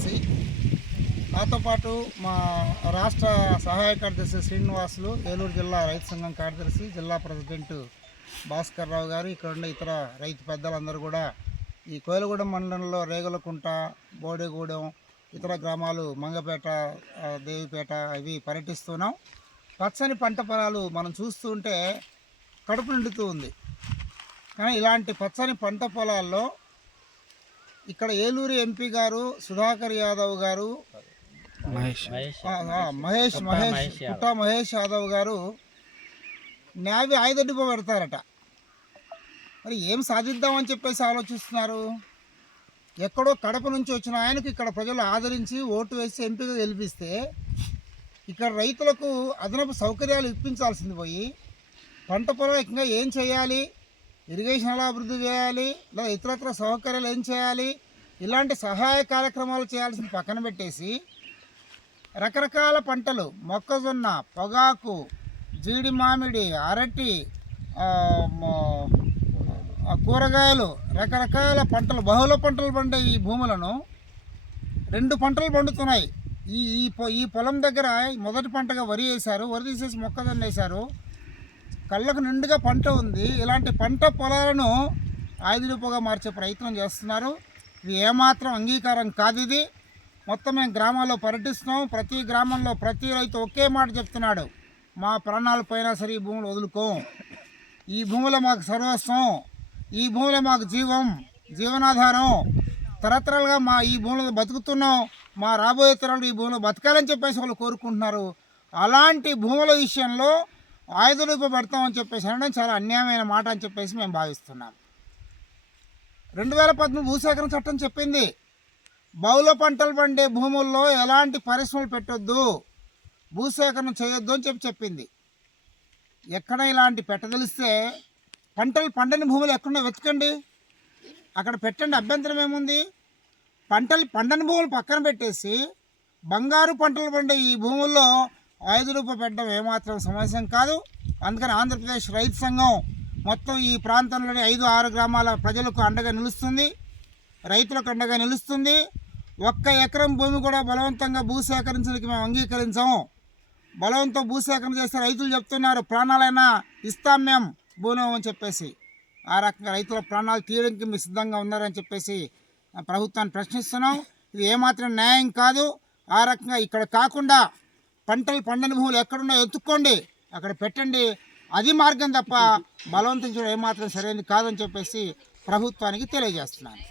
కార్యదర్శి, నాతో పాటు మా రాష్ట్ర సహాయ కార్యదర్శి శ్రీనివాసులు, ఏలూరు జిల్లా రైతు సంఘం కార్యదర్శి, జిల్లా ప్రెసిడెంట్ భాస్కర్ రావు గారు, ఇక్కడ ఉన్న ఇతర రైతు పెద్దలందరూ కూడా ఈ కోయిలగూడెం మండలంలో రేగులకుంట, బోడెగూడెం, ఇతర గ్రామాలు మంగపేట, దేవిపేట ఇవి పర్యటిస్తున్నాం. పచ్చని పంట పొలాలు మనం చూస్తుంటే కడుపు నిండుతూ ఉంది. కానీ ఇలాంటి పచ్చని పంట పొలాల్లో ఇక్కడ ఏలూరు ఎంపీ గారు సుధాకర్ యాదవ్ గారు, మహేష్ యాదవ్ గారు న్యావి ఆయుధ డిపో పెడతారట. మరి ఏం సాధిద్దామని చెప్పేసి ఆలోచిస్తున్నారు. ఎక్కడో కడప నుంచి వచ్చిన ఆయనకు ఇక్కడ ప్రజలు ఆదరించి ఓటు వేసి ఎంపీగా గెలిపిస్తే ఇక్కడ రైతులకు అదనపు సౌకర్యాలు ఇప్పించాల్సింది పోయి పంట పొలాలు ఏం చేయాలి, ఇరిగేషన్ ఎలా అభివృద్ధి చేయాలి, లేదా ఇతరత్ర సౌకర్యాలు ఏం చేయాలి, ఇలాంటి సహాయ కార్యక్రమాలు చేయాల్సిన పక్కన పెట్టేసి రకరకాల పంటలు మొక్కజొన్న, పొగాకు, జీడి మామిడి, అరటి, కూరగాయలు, రకరకాల పంటలు, బహుళ పంటలు పండే ఈ భూములను 2 పంటలు పండుతున్నాయి. ఈ పొలం దగ్గర మొదటి పంటగా వరి వేశారు, వరి తీసేసి మొక్కజొన్న వేశారు. కళ్ళకు నిండుగా పంట ఉంది. ఇలాంటి పంట పొలాలను ఆయుధ డిపోగా మార్చే ప్రయత్నం చేస్తున్నారు. ఇది ఏమాత్రం అంగీకారం కాదు. ఇది మొత్తం మేము గ్రామాల్లో పర్యటిస్తున్నాం. ప్రతి గ్రామంలో ప్రతి రైతు ఒకే మాట చెప్తున్నాడు, మా ప్రాణాలు పోయినా సరే ఈ భూములు వదులుకోం, ఈ భూములు మాకు సర్వస్వం, ఈ భూములే మాకు జీవనాధారం, తరతరాలుగా ఈ భూములు బతుకుతున్నాం, మా రాబోయే తరాలు ఈ భూములు బతకాలని చెప్పేసి వాళ్ళు కోరుకుంటున్నారు. అలాంటి భూముల విషయంలో ఆయుధ డిపో పెడతామని చెప్పేసి అనడం చాలా అన్యాయమైన మాట అని చెప్పేసి మేము భావిస్తున్నాం. 2013 భూసేకరణ చట్టం చెప్పింది, బహుళ పంటలు పండే భూముల్లో ఎలాంటి పరిశ్రమలు పెట్టొద్దు, భూసేకరణ చేయొద్దు అని చెప్పింది. ఎక్కడ ఇలాంటి పెట్టదలిస్తే పంటలు పండని భూములు ఎక్కడో వెతకండి, అక్కడ పెట్టండి, అభ్యంతరం ఏముంది. పంటలు పండని భూములు పక్కన పెట్టేసి బంగారు పంటలు పండే ఈ భూముల్లో ఆయుధ డిపో పెట్టడం ఏమాత్రం సమస్య కాదు. అందుకని ఆంధ్రప్రదేశ్ రైతు సంఘం మొత్తం ఈ ప్రాంతంలోని 5-6 గ్రామాల ప్రజలకు అండగా నిలుస్తుంది, రైతులకు అండగా నిలుస్తుంది. 1 ఎకరం భూమి కూడా బలవంతంగా భూసేకరించడానికి మేము అంగీకరించాము. బలవంతం భూసేకరణ చేస్తే రైతులు చెప్తున్నారు, ప్రాణాలైనా ఇస్తాం మేము భూమి అని చెప్పేసి. ఆ రకంగా రైతుల ప్రాణాలు తీయడానికి మీరు సిద్ధంగా ఉన్నారని చెప్పేసి ప్రభుత్వాన్ని ప్రశ్నిస్తున్నాం. ఇది ఏమాత్రం న్యాయం కాదు. ఆ రకంగా ఇక్కడ కాకుండా పంటలు పండని భూములు ఎక్కడున్నా ఎత్తుక్కోండి, అక్కడ పెట్టండి, అది మార్గం తప్ప బలవంతం చేయడం ఏమాత్రం సరైనది కాదని చెప్పేసి ప్రభుత్వానికి తెలియజేస్తున్నాను.